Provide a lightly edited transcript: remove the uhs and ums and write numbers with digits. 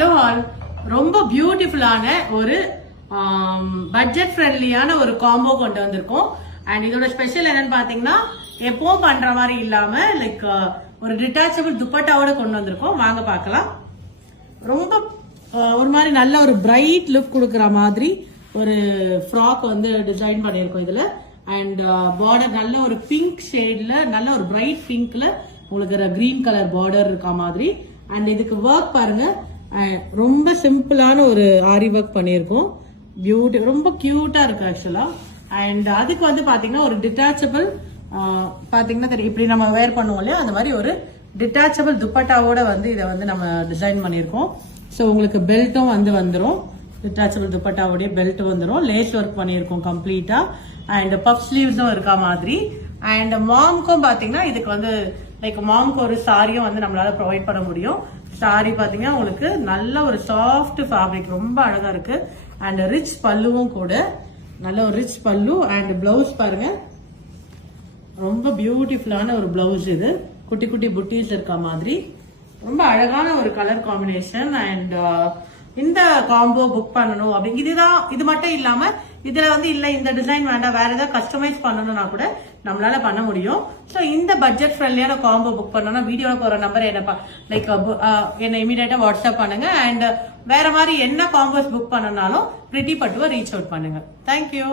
Hello all, ரொம்ப பியூட்டிஃபுல்லான ஒரு பட்ஜெட் ஃப்ரெண்ட்லியான ஒரு காம்போ கொண்டு வந்திருக்கோம். அண்ட் இதோட ஸ்பெஷல் என்னன்னு பாத்தீங்கன்னா, எப்பவும் பண்ற மாதிரி இல்லாம லைக் ஒரு டிட்டாச்சபிள் துப்பட்டாவோட கொண்டு வந்திருக்கோம். வாங்க பார்க்கலாம். ரொம்ப ஒரு மாதிரி நல்ல ஒரு பிரைட் லுக் கொடுக்குற மாதிரி ஒரு ஃப்ராக் வந்து டிசைன் பண்ணியிருக்கோம் இதுல. அண்ட் பார்டர் நல்ல ஒரு பிங்க் ஷேட்ல, நல்ல ஒரு பிரைட் பிங்க்ல உங்களுக்கு கிரீன் கலர் பார்டர் இருக்க மாதிரி. அண்ட் இதுக்கு ஒர்க் பாருங்க, ரொம்ப சிம்பிளான ஒரு ஆரி ஒர்க் பண்ணியிருக்கோம். பியூட்டி, ரொம்ப கியூட்டா இருக்கு ஆக்சுவலா. அண்ட் அதுக்கு வந்து பாத்தீங்கன்னா ஒரு டிட்டாச்சபிள் பாத்தீங்கன்னா தெரியும், இப்படி நம்ம வேர் பண்ணுவோம் இல்லையா, அந்த மாதிரி ஒரு டிட்டாச்சபிள் துப்பட்டாவோட வந்து இதை வந்து நம்ம டிசைன் பண்ணியிருக்கோம். ஸோ உங்களுக்கு பெல்ட்டும் வந்து வந்துடும், டிட்டாச்சபிள் துப்பட்டாவோடைய பெல்ட் வந்துடும். லேஸ் ஒர்க் பண்ணியிருக்கோம் கம்ப்ளீட்டா. அண்ட் பஃப் ஸ்லீவ்ஸும் இருக்கா மாதிரி. அண்ட் மாம்க்கும் பாத்தீங்கன்னா இதுக்கு வந்து லைக் மாம்க்கு ஒரு சாரியும் வந்து நம்மளால ப்ரொவைட் பண்ண முடியும். சாரி பாத்தீங்கன்னா உங்களுக்கு நல்ல ஒரு சாஃப்ட் ஃபேப்ரிக், ரொம்ப அழகா இருக்கு. அண்ட் ரிச் பல்லுவும் கூட, நல்ல ஒரு ரிச் பல்லு. அண்ட் பிளவுஸ் பாருங்க, ரொம்ப பியூட்டிஃபுல்லான ஒரு பிளவுஸ். இது குட்டி குட்டி புட்டீஸ் இருக்க மாதிரி ரொம்ப அழகான ஒரு கலர் காம்பினேஷன். அண்ட் இந்த காம்போ புக் பண்ணணும் அப்படி இதுதான், இது மட்டும் இல்லாம இதுல வந்து இல்ல இந்த டிசைன் வேண்டாம், வேற ஏதாவது கஸ்டமைஸ் பண்ணணும்னா கூட நம்மளால பண்ண முடியும். ஸோ இந்த பட்ஜெட் ஃப்ரெண்ட்லியான காம்போ புக் பண்ணணும்னா வீடியோல போற நம்பர் என்ன இமீடியட்டா வாட்ஸ்அப் பண்ணுங்க. அண்ட் வேற மாதிரி என்ன காம்போஸ் புக் பண்ணனாலும் பிரிட்டி பட்டுவை ரீச் அவுட் பண்ணுங்க. தேங்க்யூ.